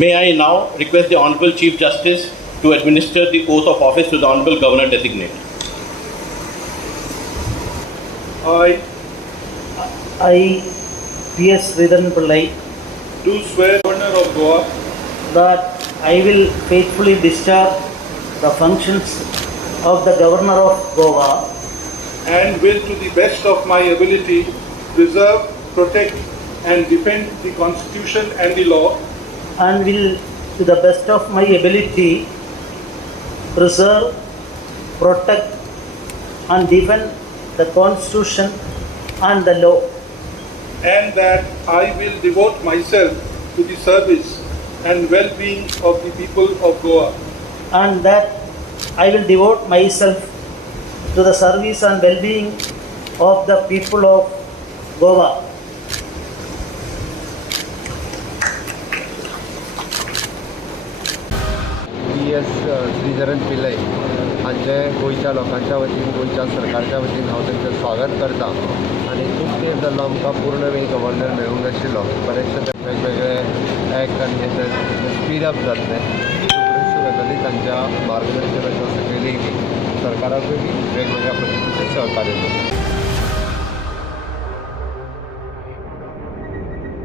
May I now request the Honorable Chief Justice to administer the oath of office to the Honorable Governor Designate. I, P.S. Sreedharan Pillai, do swear, Governor of Goa, that I will faithfully discharge the functions of the Governor of Goa and will to the best of my ability preserve, protect and defend the Constitution and the law, and will to the best of my ability preserve, protect and defend the Constitution and the law, and that I will devote myself to the service and well-being of the people of Goa, and that I will devote myself to the service and well-being of the people of Goa. PS Sreedharan Pillai हांचे गोंयच्या लोकांच्या वतीन गोंयच्या सरकारच्या वतीन हांव तांचें स्वागत करता आनी खूब तेंप जालो आमकां पूर्ण वेळ गव्हर्नर मेळूंक नाशिल्लो बरेचशे वेगवेगळे एक्ट आनी हेचे स्पीड अप जातले बऱ्योचश्यो गजाली तांच्या मार्गदर्शनाच्या सकयली सरकाराकूय वेगवेगळ्या पद्दतीचें सहकार्य जाता.